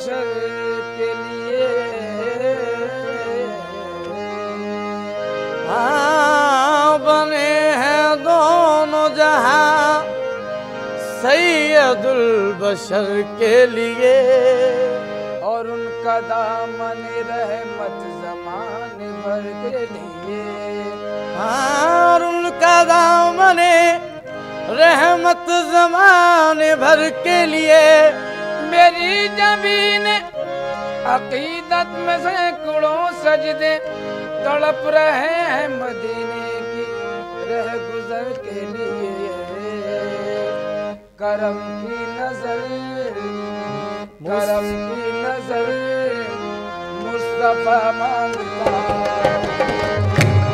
बशर के लिए। हाँ बने हैं दोनों जहां सैयदुल बशर के लिए, और उनका दामन रहमत ज़माने भर के लिए। हाँ और उनका दामन रहमत ज़माने भर के लिए। मेरी ज़मीन अकीदत में सैकड़ों सजदे तड़प रहे हैं मदीने की रह गुजर के लिए। करम की नजर, करम की नजर मुस्तफा मांगता,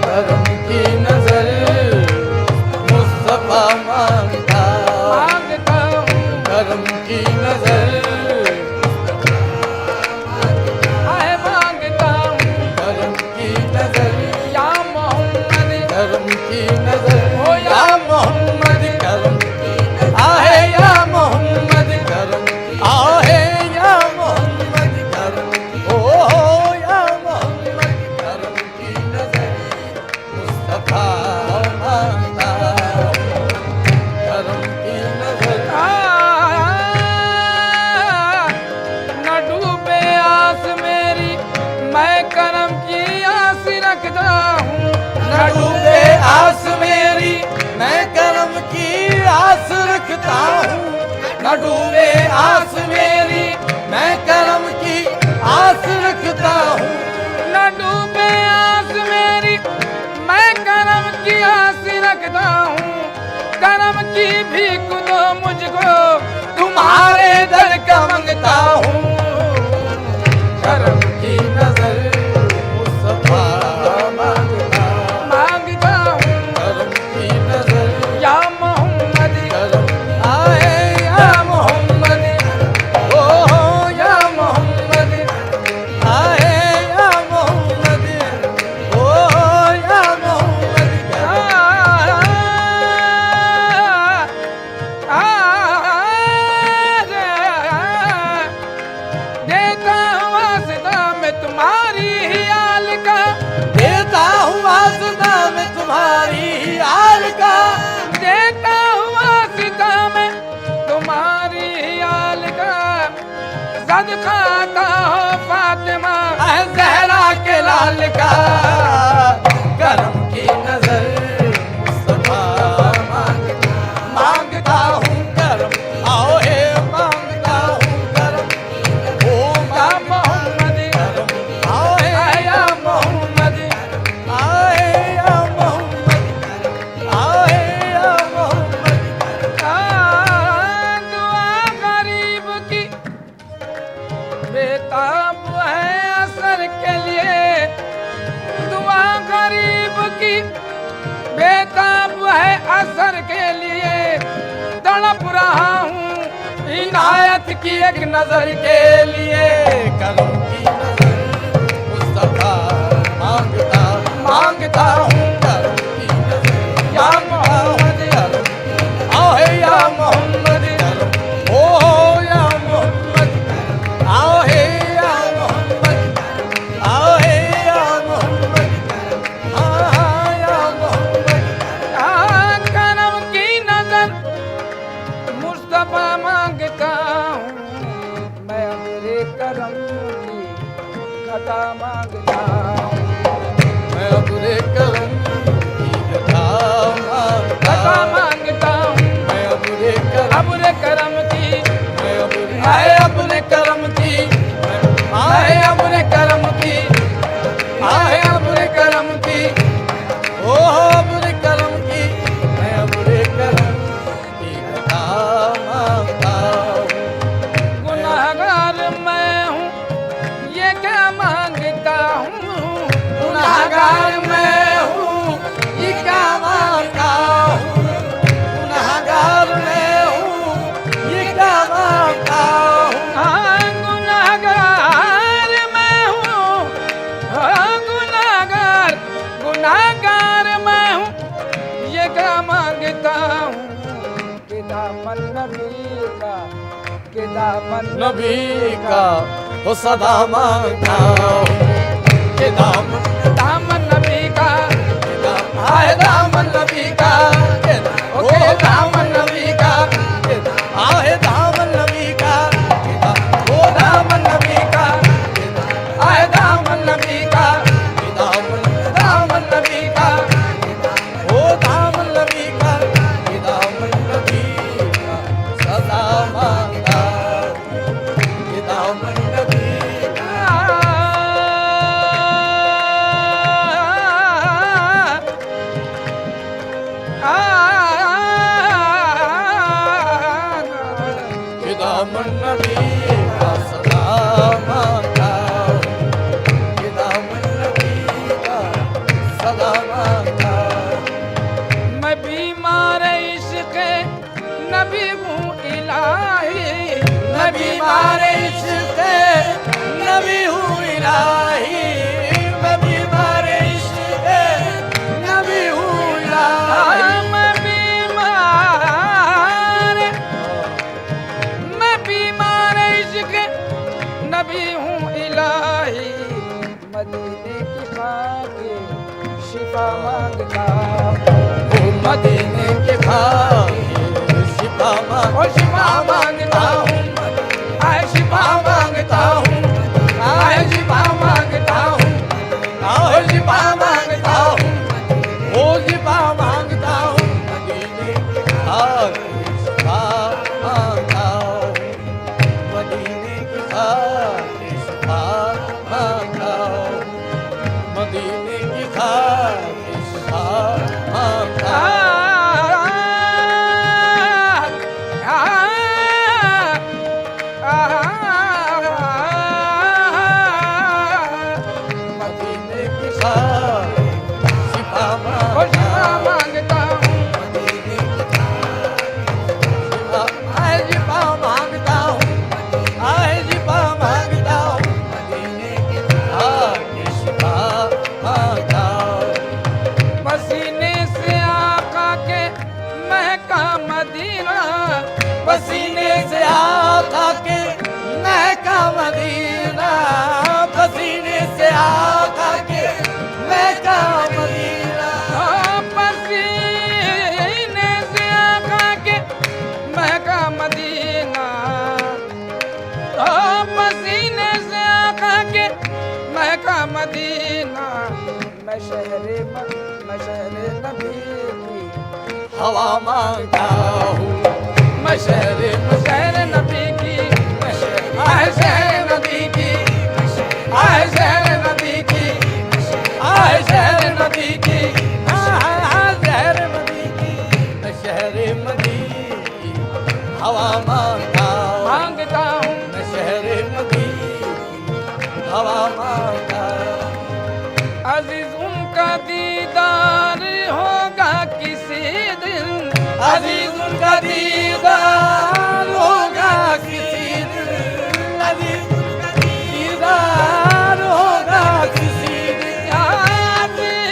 करम की नजर मुस्तफा मांगता, मांगता हूँ करम की नजर, आए मांगता हूँ करम की नजर। या मोहम्मद करम की नजर, ओ या मोहम्मद करम आहे या मोहम्मद करम, आहे या मोहम्मद करम, ओ या मोहम्मद करम की नजर मुस्तफा मांगता, करम की नजर। न डूबे आस मेरी मैं करम की आस रखता हूँ, न डूबे आस मेरी मैं करम की आस रखता हूँ, न डूबे आस मेरी मैं करम की आस रखता हूँ, न डूबे आस मेरी मैं करम की आस रखता हूँ। करम की भीख दो मुझको तुम्हारे दर का मांगता हूँ, करम की नजर मुस्तफा मांगता, मांगता हूँ करम की नजर। या मोहम्मद करम आए या मोहम्मद, ओ या मोहम्मद आए या मोहम्मद, ओ या मोहम्मद देता हूँ वास्ता मैं तुम्हारी ही आल का, देता हूँ वास्ता मैं तुम्हारी ही आल का, देता हूँ वास्ता मैं तुम्हारी ही आल का। सदका आता हो फातिमा ज़हरा के लाल का, करम की नजर मुस्तफा मांगता, मांगता हूँ करम, आओ हे मांगता हूँ करम, ओ या मोहम्मद करम, आओ हे या मोहम्मद, आए या मोहम्मद, आए या मोहम्मद। दुआ गरीब की बेताब है असर के लिए, दुआ गरीब की बेताब है असर के लिए। तड़प रहा हूँ इनायत की एक नजर के लिए, करम की नजर मुस्तफा मांगता, मांगता हूँ करम की नजर। या मोहम्मद करम, आओ हे या मोहम्मद करम, ओ या मोहम्मद करम, आओ हे या मोहम्मद, आओ हे या मोहम्मद, हाँ या मोहम्मद। करम की नजर मुस्तफा मांगता हूँ मैं, अपने करम की घटा मांगता हूँ मैं, अपने करम की घटा मांगता हूँ मैं, अपने करम की मैं, अपने करम की आए अपने करम की, आए अपने करम की, ओ अपने करम की मैं, अपने करम की घटा मांगता हूँ। गुनाहगार मैं हूँ ये क्या मांगता हूँ, गुनाहगार मैं हूँ ये क्या मांगता हूँ, गुनाहगार मैं हूँ ये क्या मांगता हूँ। हाँ गुनाहगार के दामन नबी का वो सदा मांगता हूँ के दामन नबी का आए दामन नबी का ओके दामन नबी का आए दामन नबी का ओ दामन नबी का आए दामन नबी का दामन नबी का ओ दामन नबी का दामन नबी का सदा मांगता ये दामन नबी दामन नबी का सदा मांगता ये दामन नबी का सदा मांगता मैं बीमार इश्क़ नबी हूँ इलाही मैं बीमार इश्क़ नबी हूँ इलाही मैं बीमार इश्क़ नबी हूँ इलाही नबी हूँ इलाही मदीने की खाके शिफा मांगता हूँ मदीने के खाके शिफा मांगता हूँ आए शिफा मांगता हूँ आए शिफा मांगता हूँ आओ शिफा मांगता हूँ ओ शिफा मांगता हूँ मदीने के खाके शिफा मांगता हूँ मदीने के खाके शिफा मांगता हूँ मदीने की खाके शिफा मांगता मदीने की खाके शिफा मांगता हूँ मदीने की आए शिफा मांगता हूँ आए शिफा मांगता हूँ मदीने की खाके शिफा मांगता हूँ पसीने से आका के महका मदीना पसीने से आका के महका मदीना पसीने से आका के महका मदीना पसीने से आका के महका मदीना पसीने से आका के महका मदीना मैं शहरे नबी की हवा मांगता हूँ मैं शहर नबी की आए शहर नबी की आए शहर नबी की आए शहर नबी की शहर नबी की मैं शहर नबी की हवा मांगता हूँ मैं शहर नबी की हवा मांगता अजीज उनका दीदार होगा किसी दिन अजीज उनका दीदार होगा किसी दिन अजीज उनका दीदार होगा किसी दिन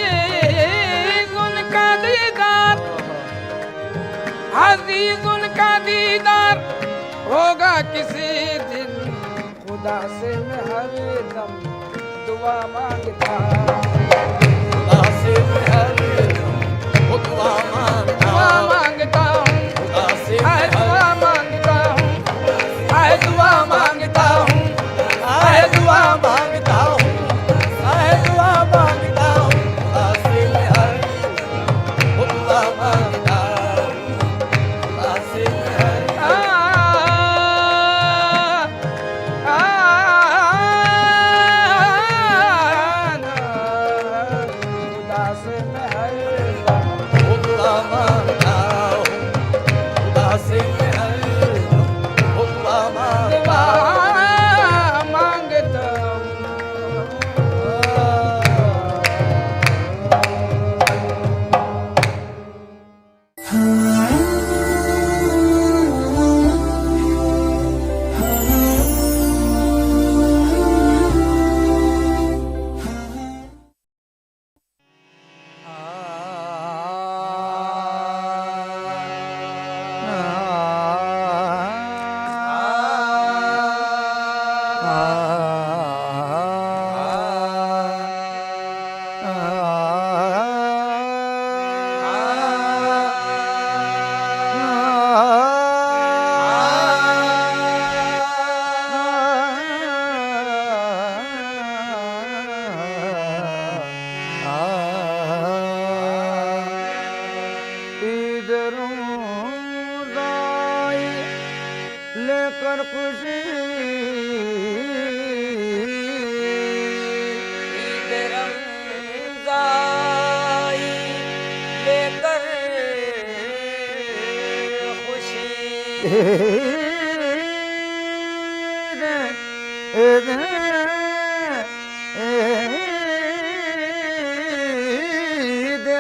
अजीज उनका दीदार अजीज उनका दीदार होगा किसी दिन खुदा से मैं हर दम दुआ मांगता खुदा से मैं हर दम दुआ मांगता हूँ खुदा से मैं दुआ मांगता हूँ आए दुआ मांगता हूँ आए दुआ मांगता हूँ आए दुआ मांगता हूँ खुदा से मैं हर दम दुआ मांगता हूँ खुदा से मैं हर खुदा से मैं हर दम दुआ मांगता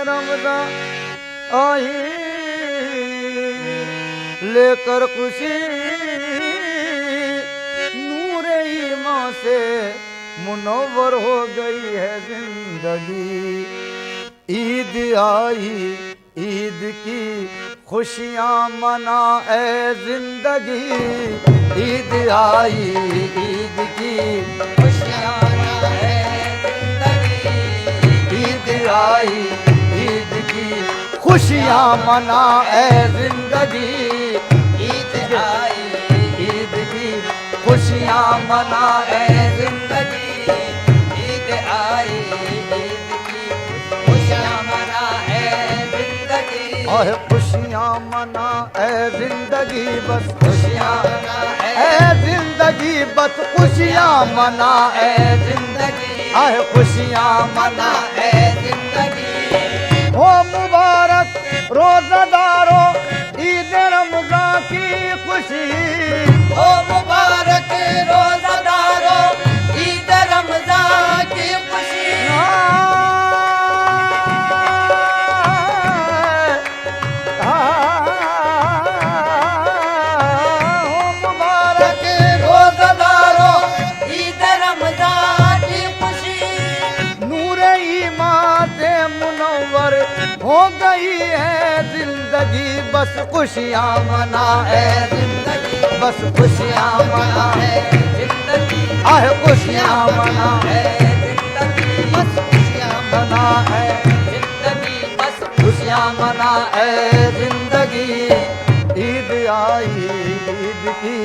रमज़ान आई लेकर खुशी नूर ईमान से मुनव्वर हो गई है जिंदगी। ईद आई ईद की खुशियाँ मना ए जिंदगी। ईद आई ईद की खुशियाँ मना ए जिंदगी। ईद आई ईद की खुशियाँ मना ए जिंदगी। ईद आई ईद की खुशियाँ मना ए जिंदगी। ईद आई ईद की खुशियाँ मना ए जिंदगी। और खुशियाँ मना ए जिंदगी बस खुशियाँ मना ए जिंदगी बस खुशियाँ मना ए जिंदगी। आए खुशियाँ मना ए जिंदगी। हो मुबारक रोज़ादारों ईद रमज़ान की खुशी। हो मुबारक रोज़ादारों ईद रमज़ान की खुशी। हो मुबारक रोज़ादारों ईद रमज़ान की खुशी। नूर ईमान से मुनव्वर हो गई है जिंदगी बस खुशियाँ मना है जिंदगी। बस खुशियाँ मना है जिंदगी। आह खुशियाँ मना है जिंदगी। बस खुशियाँ मना है जिंदगी। बस खुशियाँ मना है जिंदगी। ईद आई ईद की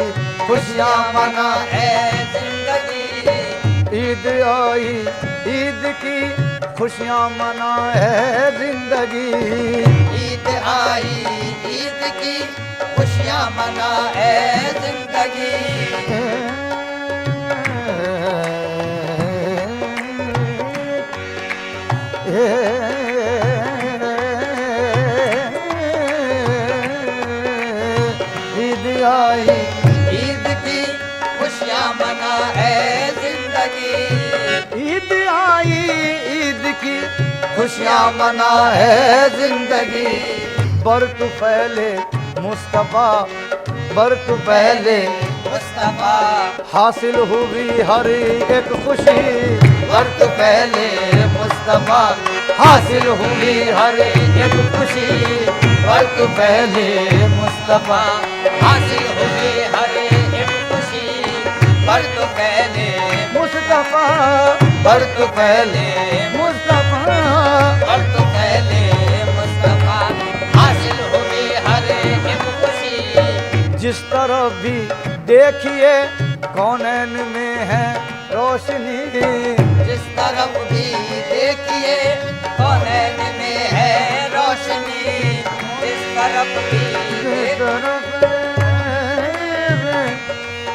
खुशियाँ मना है जिंदगी। ईद आई ईद की खुशियाँ मना है जिंदगी। ईद आई ईद की खुशियाँ मना है जिंदगी। ईद आई ईद की खुशियाँ मना है जिंदगी। ईद आई ईद की खुशियाँ मना है जिंदगी। बरत पहले मुस्तफा बरत पहले मुस्तफा हासिल हुई हर एक खुशी। बरत पहले मुस्तफा हासिल हुई हर एक खुशी। बरत पहले मुस्तफा हासिल हुई हर एक खुशी। बरत पहले मुस्तफा बरत पहले मुस्तफा बरत पहले मुस्तफा हासिल हुई हर एक खुशी। जिस तरफ भी देखिए कौनैन में है रोशनी। जिस तरफ भी देखिए कौनैन में है रोशनी। जिस तरफ भी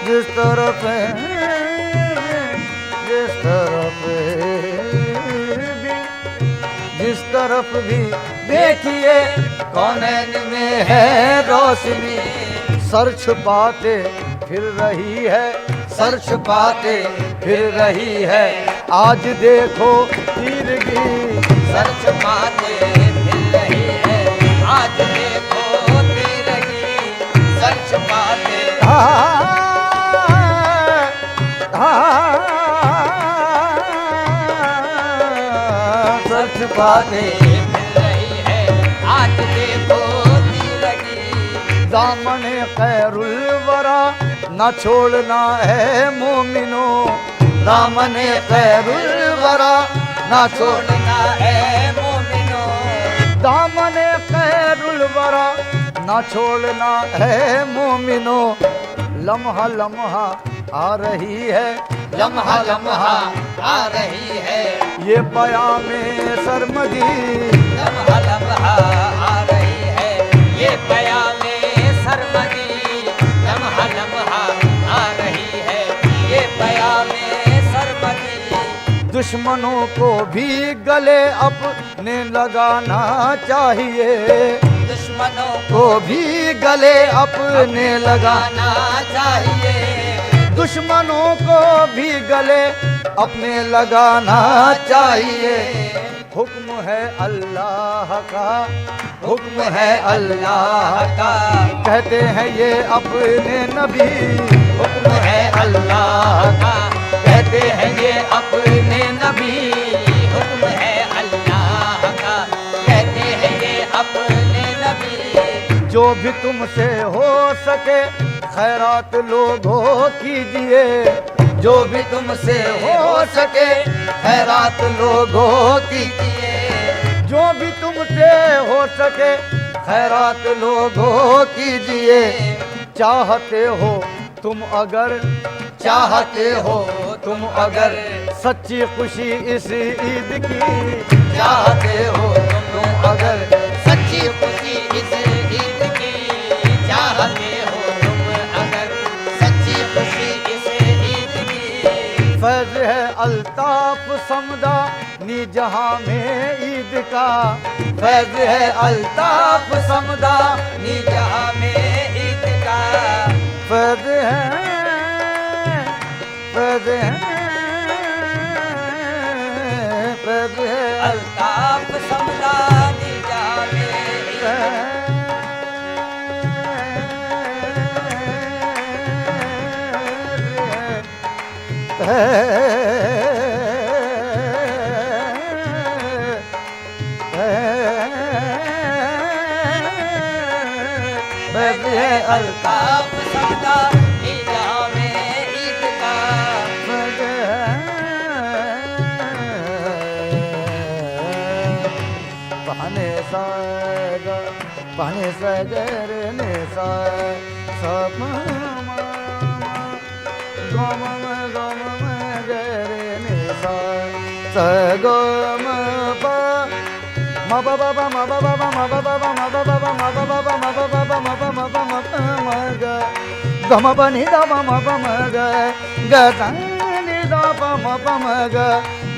जिस तरफ जिस तरफ जिस तरफ भी देखिए कौनैन में है रोशनी। सर छुपाते फिर रही है सर छुपाते फिर रही है आज देखो तीरगी। सर छुपाते फिर रही है आज देखो तीरगी। सर छुपाते सर छुपाते फिर रही है आज देखो तीरगी। दामन खैरुल वरा न छोड़ना है मोमिनो। दामन खैरुल वरा न छोड़ना है मोमिनो। दामन खैरुल वरा न छोड़ना है मोमिनो। लम्हा लम्हा आ रही है लम्हा लम्हा आ रही है ये पयामे सरमदी। लम्हा लम्हा आ रही है ये पयामे सरमदी। लम्हा लम्हा आ रही है ये पयामे सरमदी। दुश्मनों को भी गले अपने लगाना चाहिए। दुश्मनों को भी गले अपने लगाना लगाना चाहिए। दुश्मनों को भी गले अपने लगाना चाहिए। हुक्म है अल्लाह का, हुक्म है अल्लाह का, कहते हैं ये अपने नबी। हुक्म है अल्लाह का, कहते हैं ये अपने नबी। हुक्म है अल्लाह का, कहते हैं ये अपने नबी। जो भी तुमसे हो सके खैरात लोगों कीजिए। जो भी तुमसे हो सके खैरात लोगों कीजिए। जो भी तुमसे हो सके खैरात लोगों कीजिए। चाहते हो तुम अगर, चाहते हो तुम अगर सच्ची खुशी इस ईद की। चाहते हो तुम अगर सच्ची खुशी इस ईद की। चाहते हो तुम अगर सच्ची खुशी इस ईद की। फैज है अल्ताफ समदा नी जहां में ईद का। फैज है अल्ताफ समदा नी जहां में ईद का। फैज है, फैज है, फैज है अल्ताफ समदा नी जहां में ईद का। अल्ताफ समदा नी जहां में ईद का। पाने सागा, पाने सागर ने सा सब गम गम गरे ने सा स गम पा ma ba ba ba ma ba ba ba ma ba ba ba ma ba ba ba ma ba ba ba ma ba ba ba ma ba ma ba ma ba ma ga ga ma ba ni da ba ma ba ma ga ga ta ni da pa ma ba ma ga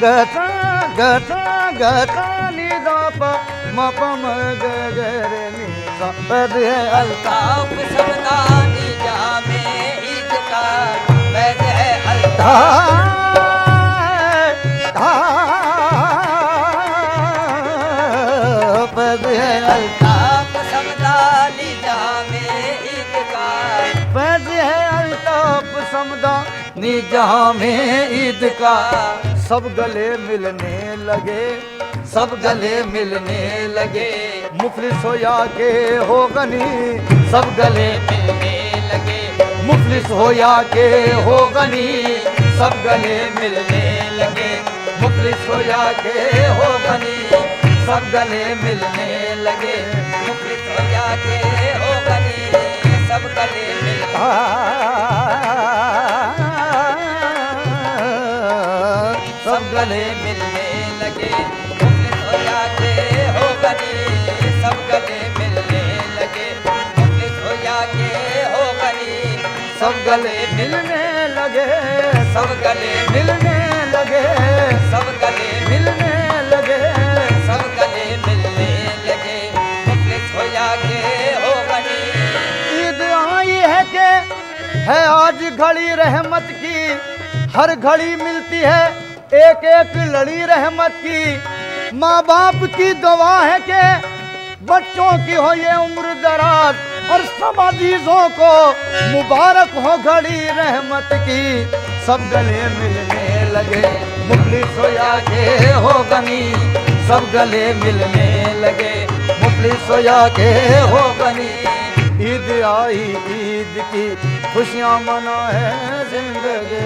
ga ta ni da pa ma ba ma ga ga re ni sa pad hai Altaf समदा नी जहां में ईद का। वैद है अल्ताफ पद है अल्ताफ समदा नी जहां में ईद का। पद है अल्ताफ समदा नी जहां में ईद का। सब गले मिलने लगे, सब गले मिलने लगे। मुफलिस हो या के हो गनी, सब गले मिलने लगे। मुफलिस हो या के हो गनी, सब गले मिलने लगे। मुफलिस हो या के हो गनी, सब गले मिलने लगे। मुफलिस हो जाके हो गनी, सब गले मिलने। सब गले मिलने लगे। मुफलिस हो जाके हो गनी, सब गले मिलने लगे। मुफलिस हो जाके हो गनी, सब गले मिलने लगे। सब गले मिलने लगे, सब गले मिलने लगे। सब गले मिलने लगे। मुफलिस हो जाके हो गनी। ईद आई है के है आज घड़ी रहमत की। हर घड़ी मिलती है एक एक लड़ी रहमत की। माँ बाप की दुआ है के बच्चों की हो ये उम्र दराज, और सब अजीजों को मुबारक हो घड़ी रहमत की। सब गले मिलने लगे, मुफलिस हो या के हो गनी। सब गले मिलने लगे, मुफलिस हो या के हो गनी। ईद आई ईद की खुशियाँ मना है जिंदगी।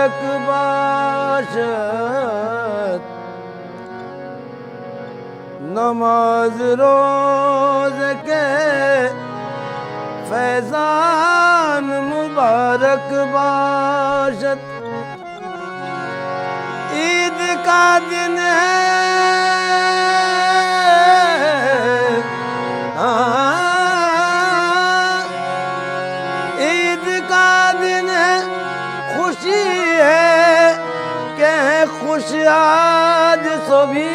मुबारक बाशत, नमाज रोज के फैजान मुबारक बाशत। ईद का दिन है ईद का दिन है, खुशी है कि खुश आज सभी।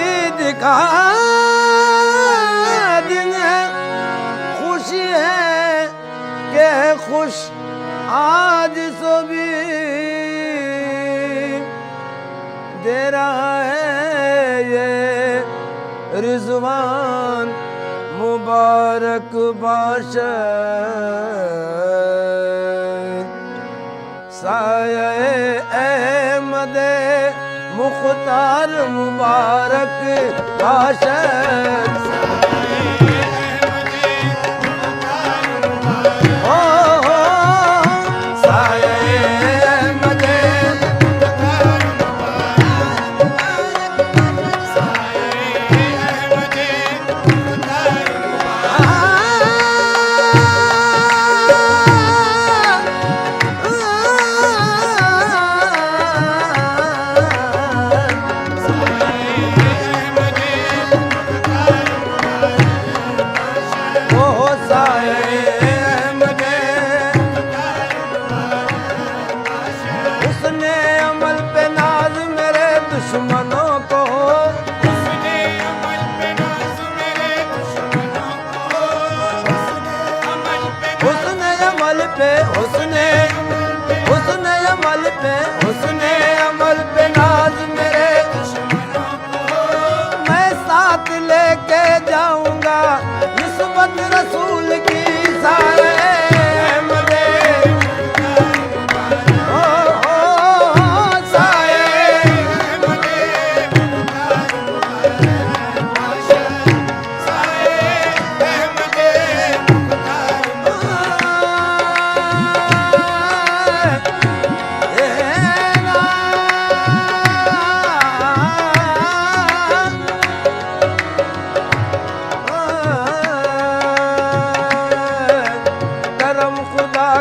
ईद का दिन है, खुशी है कि खुश आज सभी। दे रहा है ये रिजवान मुबारक बाशत, साये अहमद मुख्तार मुबारक बाशत। दुश्मनों को उसने अमल पे नाज मेरे दुश्मनों को, उसने अमल पे उसने अमल पे नाज मेरे दुश्मनों को मैं साथ लेके जाऊंगा निस्बत रसूल की सारे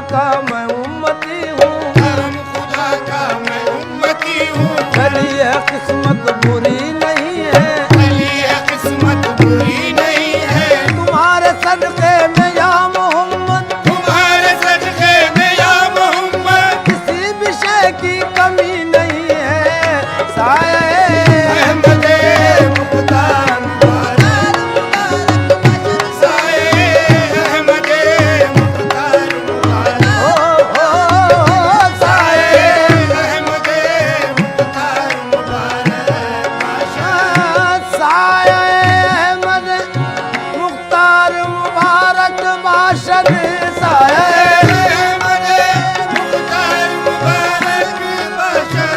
का मैं उम्मती हूँ, करम खुदा का मैं उम्मती हूँ। चलिए किस्मत बुरी नहीं है, चलिए किस्मत बुरी नहीं है, तुम्हारे सदके में या मोहम्मद, तुम्हारे सदके में या मोहम्मद। किसी विषय की कमी नहीं है। साये अहमद मुख्तार मुबारक, साये अहमद मुख्तार मुबारक, साये अहमद मुख्तार मुबारक, साये अहमद मुख्तार मुबारक बाशर, साये अहमद मुख्तार मुबारक बाशर।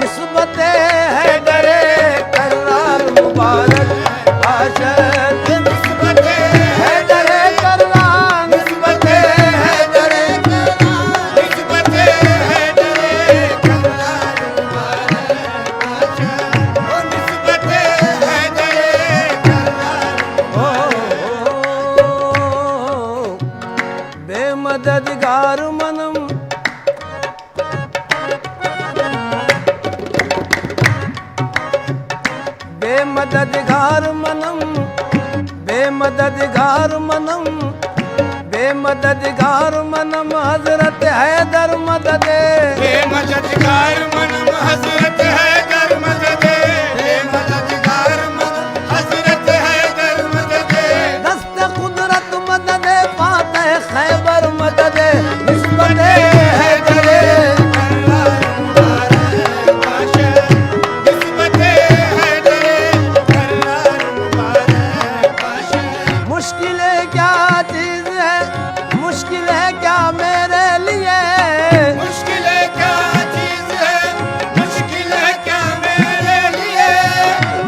निस्बत है डरे करार मुबारक बाशर, निस्बत है डरे करार, निस्बत है डरे करार, निस्बत है डरे करार मुबारक बाशर, और निस्बत है डरे करार। बेमददगार मनम बेमददगार मनम बेमददगार मनम बेमददगार मनम हजरत हैदर मददे बेमददगार मनम हजरत हैदर मददे, बेमददगार मनम हजरत हैदर मददे, दस्त कुदरत मददे पाते खैबर मददे निस्बत हैदर करार मुबारक बाशर, निस्बत है डरे करार मुबारक बाशर। मुश्किल क्या चीज है, मुश्किल है क्या मेरे लिए, मुश्किल क्या चीज है, मुश्किल क्या मेरे लिए।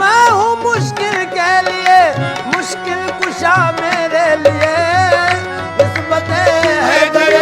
मैं हूँ मुश्किल के लिए, मुश्किल कुशा मेरे लिए निस्बत है हैदर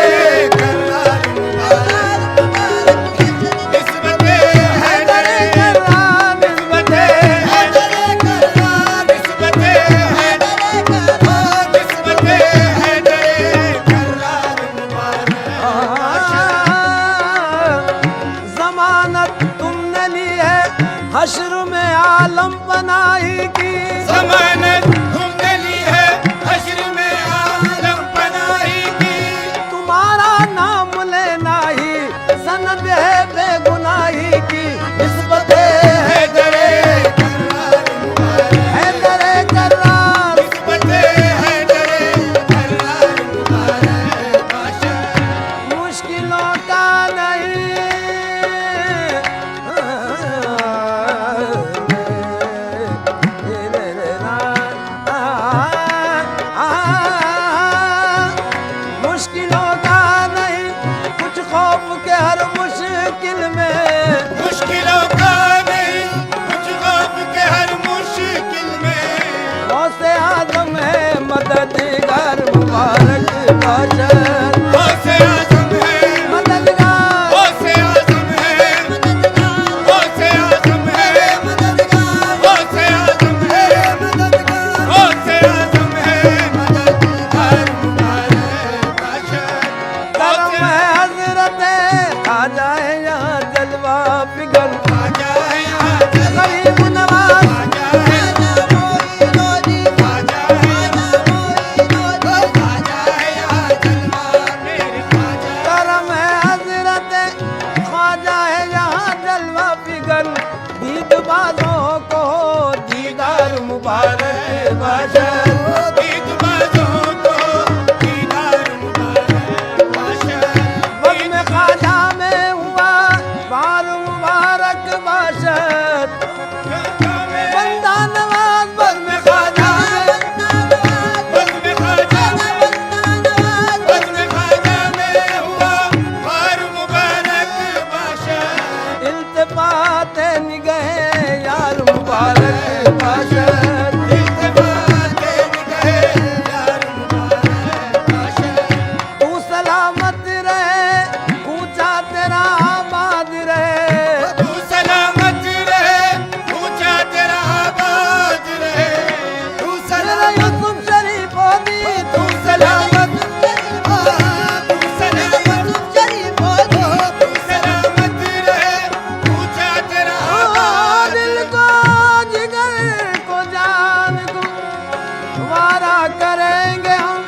उतारा करेंगे हम,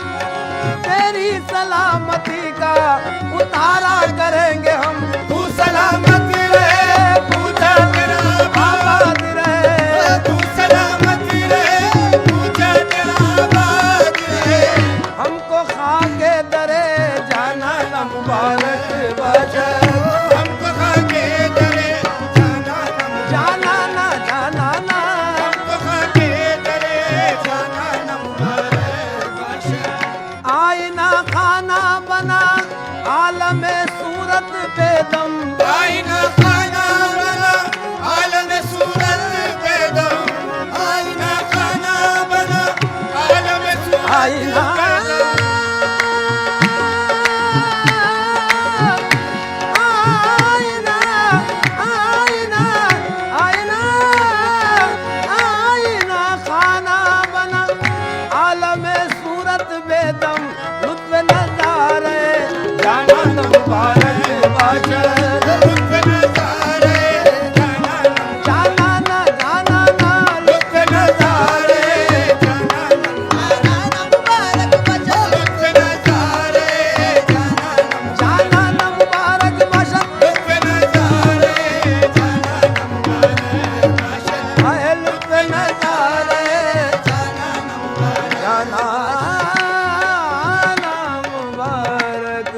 तेरी सलामती का उतारा करेंगे हम। तू सलामत रहे, पूजा तेरा आबाद रहे। तू सलामत रहे, पूजा तेरा आबाद रहे। हमको खाके दरे जाना न मुबारक बशर। हमको खाके दरे जाना न जाना ना जाना ना, हमको खाके दरे जाना न मुबारक बशर। आईना खाना बना आलम सूरत पे दम। आईना खाना बना आलम सूरत पे दम। आईना खाना बना आलम सूरत आईना पे दम। आईना आईना आईना आईना खाना बना आलम सूरत बेदम। लुत्फ नजारे जाना न मुबारक बशर। लुत्फ नज़ारे जाना न जाना ना जाना ना, लुत्फ नज़ारे जाना न मुबारक बशर। लुत्फ नज़ारे जाना न जाना न मुबारक बशर। लुत्फ नज़ारे जाना न मुबारक बशर। आए लुत्फ नजारे जाना न मुबारक जाना ना मुबारक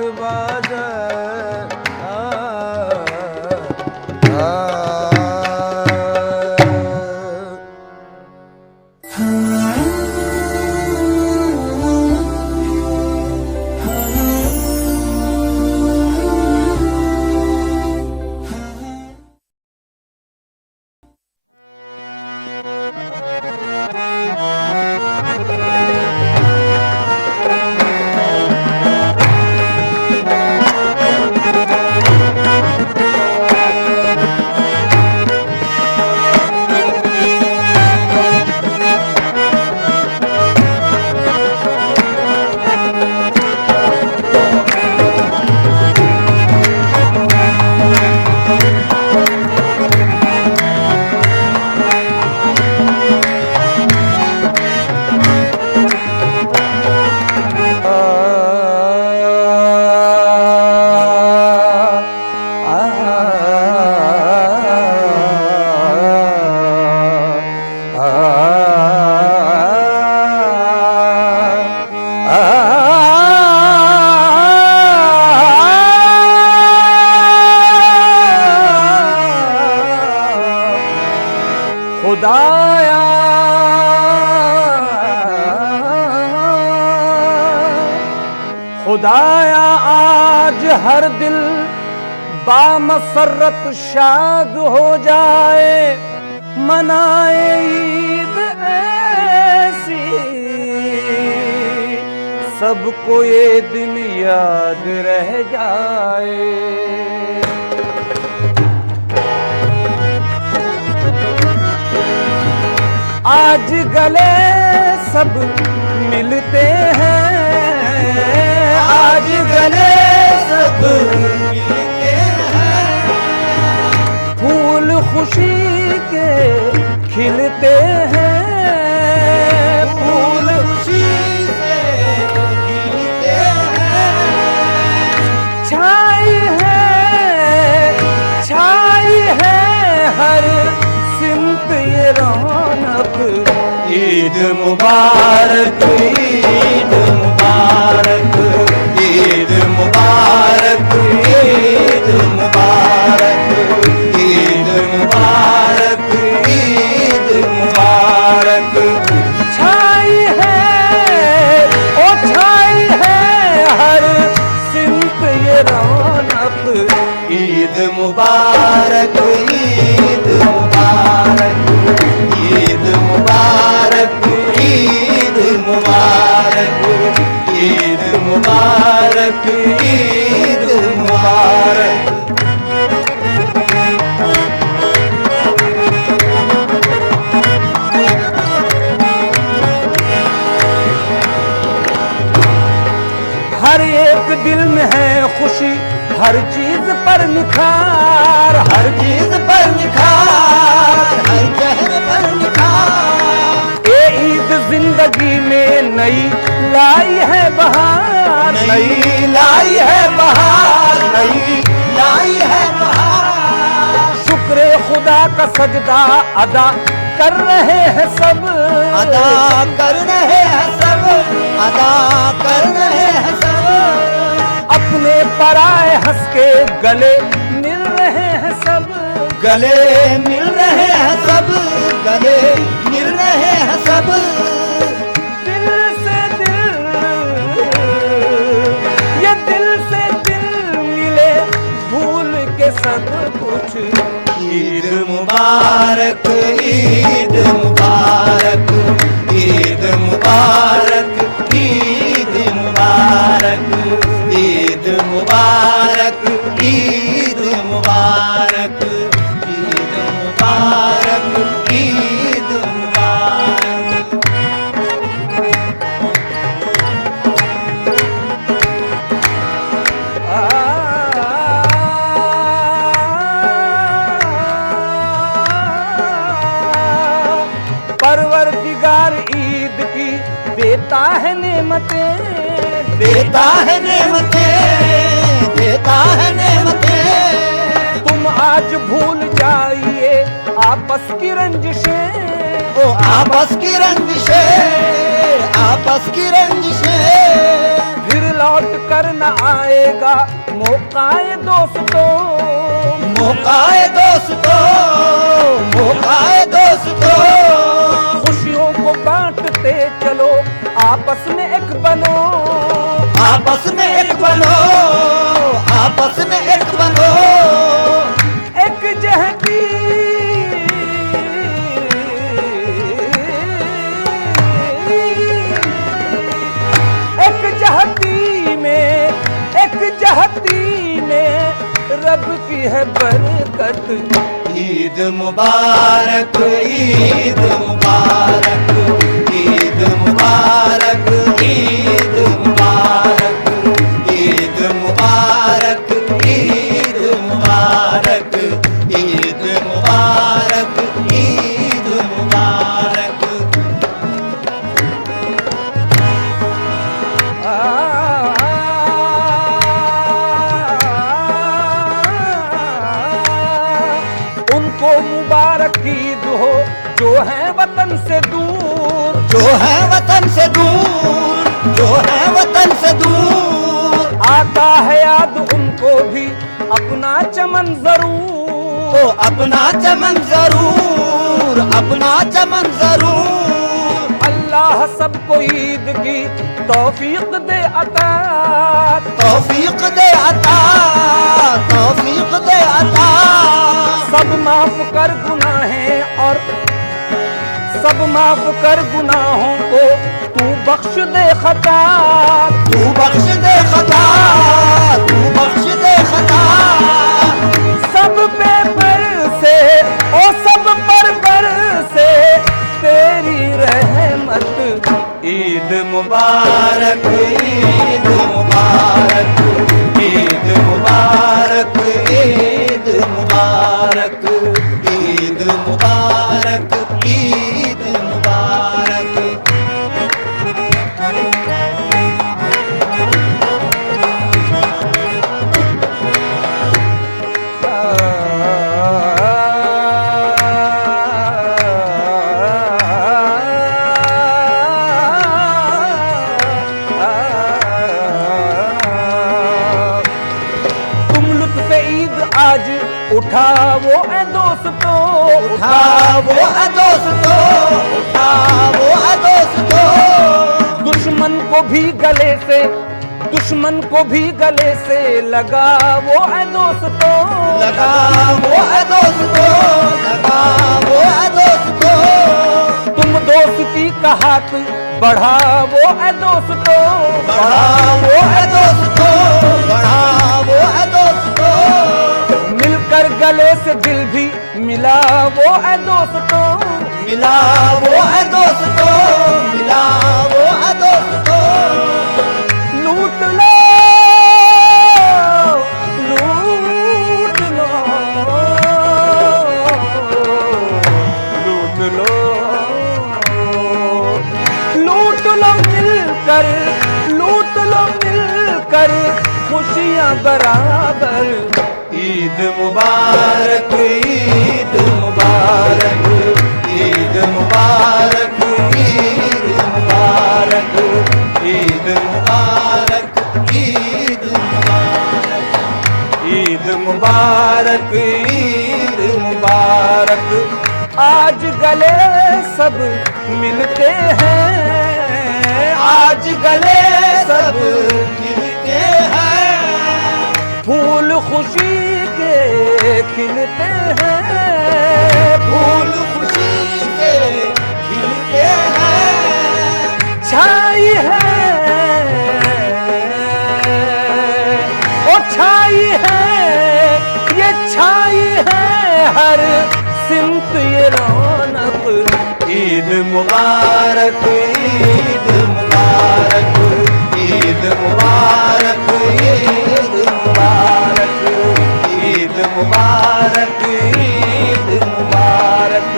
खुदाया खुदाया आज हर दिल बामसरत शाद हो जाए, मनाए ईद ऐसी सबको ये दिन याद रह जाए। आज गले सब मिलते हैं, आज गले सब मिलते हैं, फूल खुशी के खिलते हैं, फूल खुशी से खिलते हैं। छाई है हर सिमत ये रौनक, ईद मुबारक, ईद मुबारक, ईद मुबारक, ईद मुबारक, ईद मुबारक, ईद मुबारक। छाई है हर सिमत ये रौनक, ईद मुबारक, ईद मुबारक, ईद मुबारक, ईद मुबारक, ईद मुबारक, ईद मुबारक। हर एक दिल में है खुशी, हर चीज पर निखार, हर चीज पर निखार, हर चेहरे पर निखार। ये ईद जिंदगी में नई लाई है बहार, नई लाई है बहार, नई लाई है बहार। शुक्र खुदा का सजदा अदा कर रहे हैं सब, अदा कर रहे हैं सब, अदा कर रहे हैं सब। अपने पराए हंस के गले मिल रहे हैं सब, गले मिल रहे हैं सब, गले मिल रहे हैं सब। दिल से दिल, ये दिल से दिल मिले भूल के सब कुछ। ईद मुबारक, ईद मुबारक, ईद मुबारक, ईद मुबारक, ईद मुबारक, ईद मुबारक, ईद मुबारक, ईद मुबारक। परवरदिगार ईद की देता है नेमतें, देता है नेमतें, देता है नेमतें। तुम आज भूल जाइए आपस की रंजिशें, ओ आपस की रंजिशें, आपस की रंजिशें। फिर लौट कर न आएगा मौकाए दोस्तों, मौकाए दोस्तों, मौकाए दोस्तों। खुशियों को बांटते चलो आपस में एक बनो, आपस में एक बनो, आपस में एक बनो। एक जहती एक जहती में, एक जहती में रब की है बरकत। ईद मुबारक, ईद मुबारक, ईद मुबारक, ईद मुबारक, ईद मुबारक, ईद मुबारक, ईद मुबारक, ईद मुबारक। उनको मुबारक ईद हो जो है वतन से दूर, जो है वतन से दूर, जो है वतन से दूर। आता है याद उनको भी अपना चमन जरूर, ओ अपना चमन जरूर, अपना चमन जरूर। अल्लाह सबको ईद की तौफीक दे अता, तौफीक दे अता, तौफीक दे अता। सब माफ कर गुनाहें और सब माफ कर गुनाहों को तू बख्श दे खता, तू बख्श दे खता, तू बख्श दे खता। सब पे पर से ओ सब पर से तेरी रहमत। ईद मुबारक, ईद मुबारक, ईद मुबारक, ईद मुबारक, ईद मुबारक, ईद मुबारक। आज उठाओ ए दोस्तों, उठाओ ए दोस्तों, उठाओ ए दोस्तों। दुश्मन को भी गले से, दुश्मन को भी गले से लगाओ ए दोस्तों, लगाओ ए दोस्तों, लगाओ ए दोस्तों। तुम दोस्ती का हाथ बढ़ाओ ए दोस्तों, बढ़ाओ ए दोस्तों, बढ़ाओ ए दोस्तों। मिलकर गले से दिल भी मिलाओ ए दोस्तों, मिलाओ ए दोस्तों, मिलाओ ए दोस्तों। लूट लो, लूट लो, लूट लो, लूट लो मिल कर लूट लो मिलकर खुशियां बराबर। ईद मुबारक, ईद मुबारक, ईद मुबारक, ईद मुबारक, ईद मुबारक, ईद मुबारक, ईद मुबारक, ईद मुबारक। आज गले सब मिलते हैं, आज गले सब मिलते हैं, फूल खुशी के खिलते हैं, फूल खुशी के खिलते हैं। छाई है ओ छाई है, ये छाई है हर सिमत ये रौनक। ईद मुबारक, ईद मुबारक, ईद मुबारक, ईद मुबारक, ईद मुबारक, ईद मुबारक,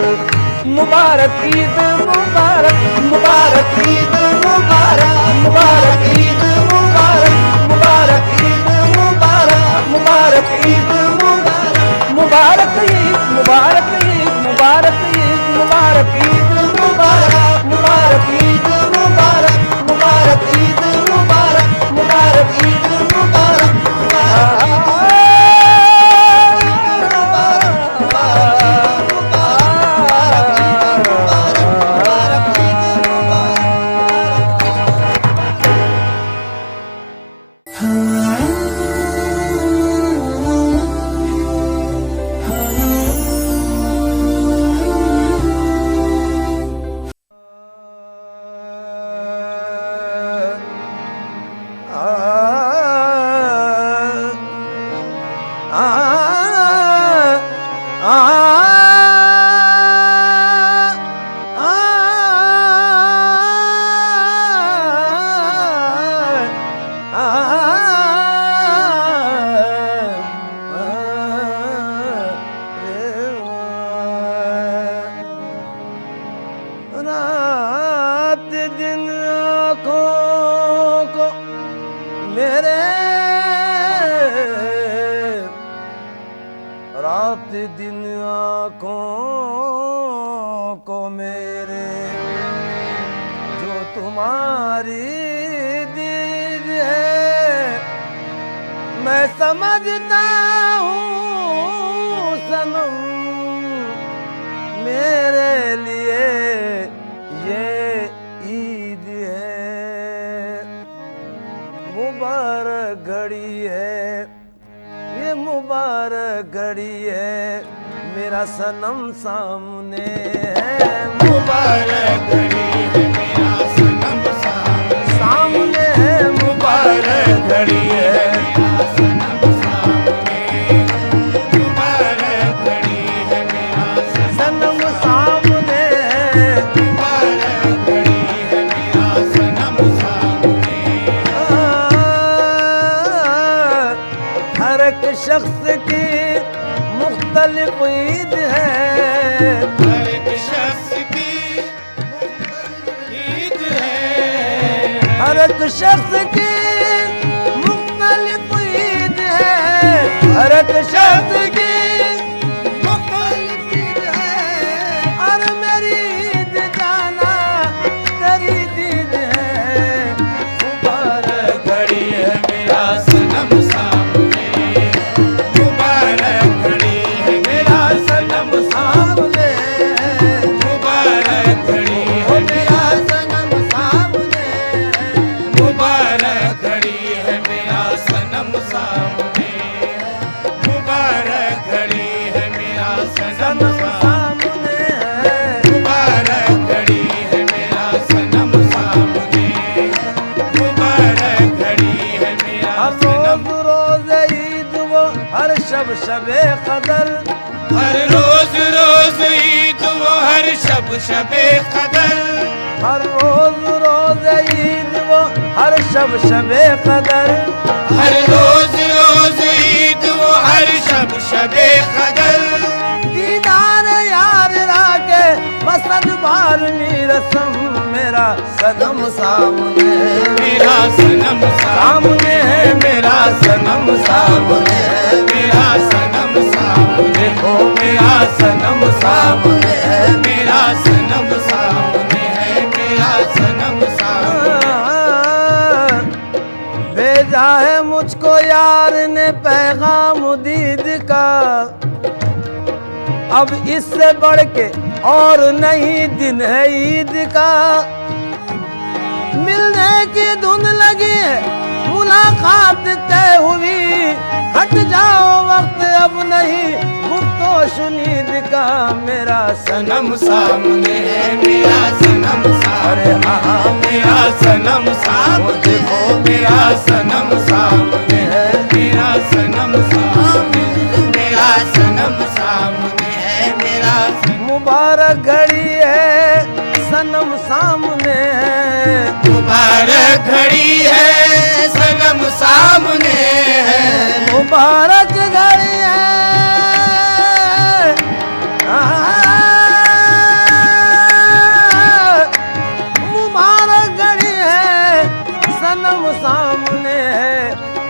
मुबारक ईद मुबारक, मुबारक ईद मुबारक, मुबारक ईद मुबारक, मुबारक ईद मुबारक, मुबारक ईद मुबारक, मुबारक ईद, मुबारक ईद, मुबारक ईद, मुबारक ईद मुबारक, मुबारक ईद मुबारक, मुबारक ईद मुबारक, मुबारक ईद मुबारक, रात दिन आँखों को मेरे, रात दिन आँखों को मेरे, जो तुम्हारी दीद है मैं समझता हूँ सनम, मेरे लिए ये ईद है, मुबारक घड़ी है, ये मुबारक घड़ी है, मेरा सनम सामने है, मुबारक घड़ी है मेरा सनम सामने है, मुबारक घड़ी है, मेरा सनम सामने, मुबारक घड़ी है मेरा सनम सामने है, मुबारक घड़ी है मेरा सनम सामने। हर एक शख्स की मुख्तलिफ ईद है, हर एक शख्स की ईद है, हर एक शख्स की मुख्तलिफ ईद है, हर एक शख्स की मुख्तलिफ ईद है, और मेरी ईद जाना तेरी दीद है, मुबारक घड़ी है मेरा सनम सामने, मुबारक घड़ी है मेरा सनम सामने, मुबारक घड़ी है मेरा सनम सामने, मुबारक घड़ी है मेरा सनम सामने, मुबारक घड़ी है मेरा सनम सनम सामने, सामने मुबारक घड़ी है मेरा सनम सामने, मुबारक घड़ी है मेरा हर सनम। रोज रोज ईद वो हर शब शबे कदर, हर रोज रोज ईद वो हर शब शबे कदर, हर रोज रोज ईद वो हर शब शबे कदर, हर रोज रोज ईद वो हर शब शबे कदर, दीदार यार राके मसद बार रसम मेरा मेरा सनम सामने है, मेरा सनम सामने है मेरा सनम सामने है, मेरा सनम सामने, देखो मेरा सनम सामने है, मेरा सनम सामने है, मेरा सनम सामने। भेजा है मुझको यार ने पैगाम दीद का, अब इससे बढ़ के और नहीं दिन है ईद का। मिलने की धुन लगी है, मुलाकात तय हुई, हट जाओ वक्त अब नहीं गुफ्तो शुनीद का। मेरा सनम सामने है, मेरा सनम सामने, हाँ मेरा सनम सामने, देखो मेरा सनम सामने है, मेरा सनम सामने, मेरा सनम सामने है, मेरा मुबारक घड़ी है सनम सामने है, मुबारक घड़ी है सनम सामने है, मुबारक घड़ी है मुबारक घड़ी है सनम सामने है,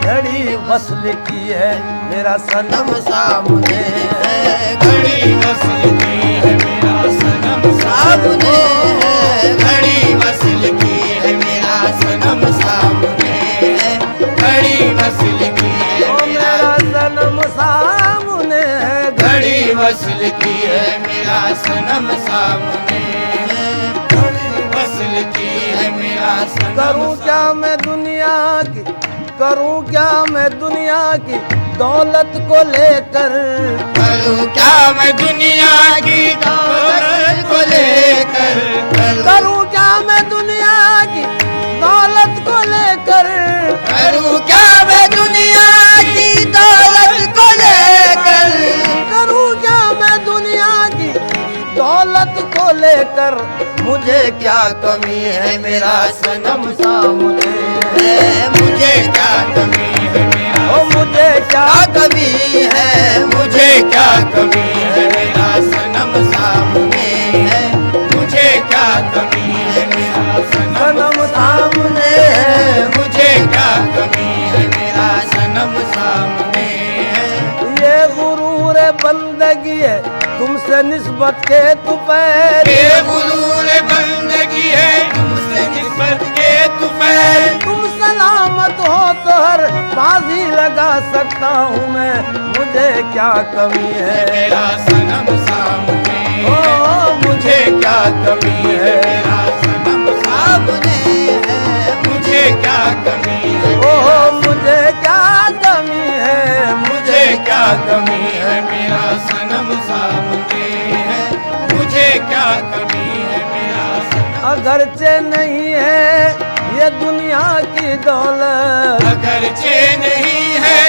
घड़ी वस्ल की है मेरा सनम सामने है, घड़ी वसल की है मेरा सनम सामने है, घड़ी वसल की है मेरा सनम सामने है, घड़ी वसल की है ओ मेरा सनम सामने है, घड़ी वसल की है मेरा सनम सामने है, घड़ी वसल की है मेरा सनम। करूं क्या मैं दुनिया की, करूं क्या मैं दुनिया की दौलत को लेकर, करूं क्या मैं दुनिया की दौलत को लेकर, करूं क्या मैं दुनिया की दौलत को लेकर, करूं क्या मैं दुनिया की दौलत को लेकर, करूं क्या मैं दुनिया की दौलत को लेकर। मुझे क्या कमी है मेरा सनम सामने है, मुझे क्या कमी है मेरा, ओ मुझे क्या कमी है, मुझे क्या कमी है मेरा सनम सामने है, मुझे क्या कमी है मेरा सनम सामने है, मुझे क्या कमी है मेरा सनम सामने है। ये गुरूर बंदगी है तुमसे निस्बत के तुफैल, ये गुरूर बंदगी है तुमसे निस्बत के तुफैल, तुम सलामत हो तो हर बाजी लगा सकता हूँ मैं, मुझे क्या कमी है मेरा सनम सामने ओ मुझे क्या कमी है, मेरा सनम सामने है, मुझे क्या कमी है, ओ मुझे क्या कमी है, मुझे क्या कमी है मेरा सनम सामने है, मुझे क्या कमी है मेरा सनम। अगरचे नहीं है ये दुनिया की दौलत, अगरचे नहीं है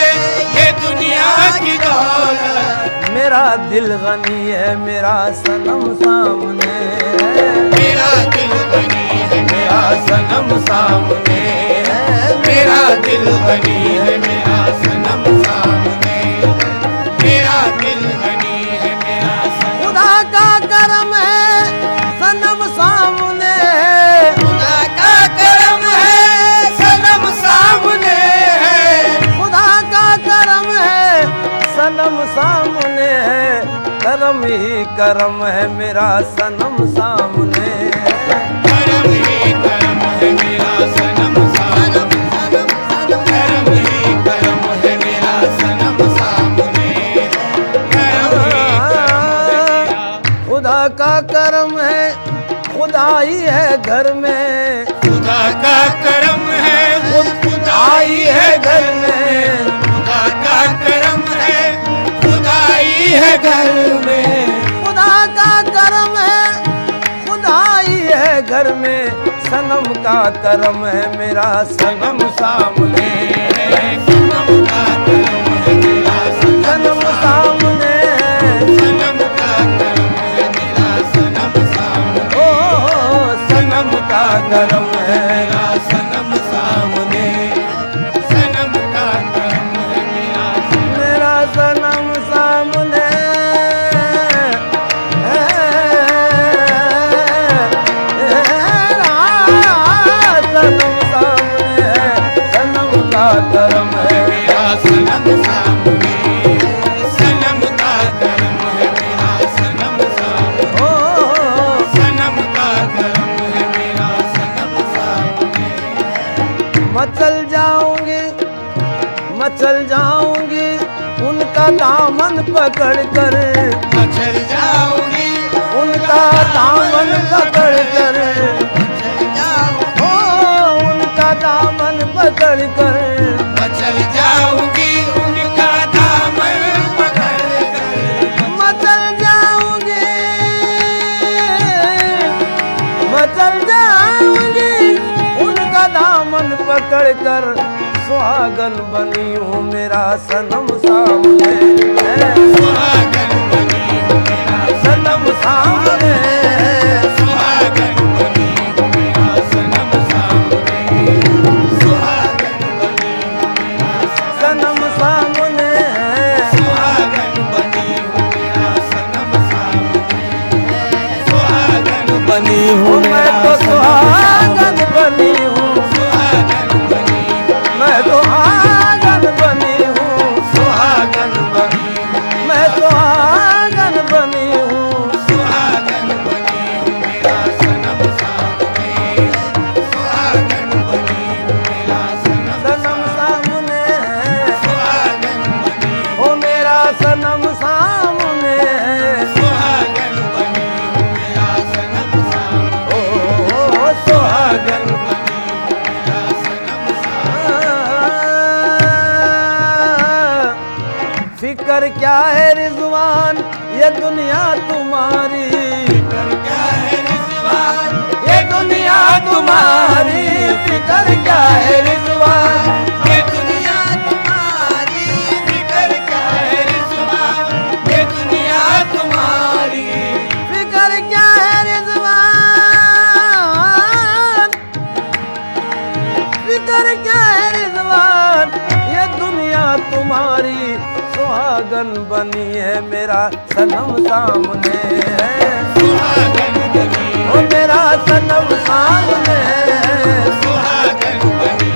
ये दुनिया की दौलत, मेरा दिल गनी है मेरा सनम सामने है, मेरा दिल बनी है मेरा सनम सामने है, मेरा दिल बनी है मेरा सनम सामने, मेरा दिल बनी है मेरा सनम। खुदा का करम है सनम सामने है, खुदा का करम है सनम सामने है, खुदा का करम है सनम सामने है, करम ही करम है मेरा सनम सामने है, करम ही करम है मेरा सनम सामने, करम ही करम है मेरा सनम सामने, करम ही करम है मेरा। खुदा का करम है खुदाई है घर में, खुदा का करम है खुदाई है घर में, खुदा का करम है खुदाई है घर में, खुदा का करम है खुदाई है घर में, सनम का करम है मेरा सनम सामने है, सनम का करम है मेरा सनम सामने है, सनम का करम है मेरा सनम सामने, ओ सनम का करम है मेरा सनम सामने, सनम का करम है मेरा सनम सामने है, करम है मेरा सनम सामने, सनम का करम है मेरा सनम सामने, हो सनम का करम है मेरा सनम सामने। मचल जाऊंगी उनका दामन पकड़ कर, मचल जाऊंगी उनका दामन पकड़ कर, हो उनका दामन पकड़ कर, मचल जाऊंगी उनका दामन पकड़ कर, मचल जाऊंगी उनका दामन पकड़ कर, सुहागन बनी हूँ मेरा सनम सामने, सुहागन बनी हूँ मेरा सनम सामने, सुहागन बनी हूँ मेरा सनम सामने, सुहागन बनी हूँ मेरा सनम सामने, सुहागन बनी हूँ मेरा सनम सामने, सुहागन बनी हूँ मैं तो सुहागन बनी हूँ, सुहागन बनी हूँ, मैं तो आंगन बनी हूँ, सुहागन बनी हूँ, मैं तो आंगन बनी हूँ, सुहागन बनी हूँ मेरा सनम सामने, सुहागन बनी हूँ मेरा सनम सनम सामने, सुहागन बनी हो मेरा सनम सामने, सुहागन बनी हूँ मेरा सनम सामने, ओ सुहागन बनी हूँ मेरा सनम सामने। फिकर क्या है रिजवान ये दुनिया तुम्हारी, फिकर क्या है रिजवान, ये दुनिया तुम्हारी, फिकर क्या है रिजवान, ये दुनिया तुम्हारी, फिकर क्या है रिजवान, ये दुनिया तुम्हारी, फिकर क्या है रिजवान, फिकर क्या है रिजवान, ये दुनिया तुम्हारी, सुहागन बनी है मेरा सनम सामने, सुहागन बनी ओ मेरा सनम सामने, सुहागन बनी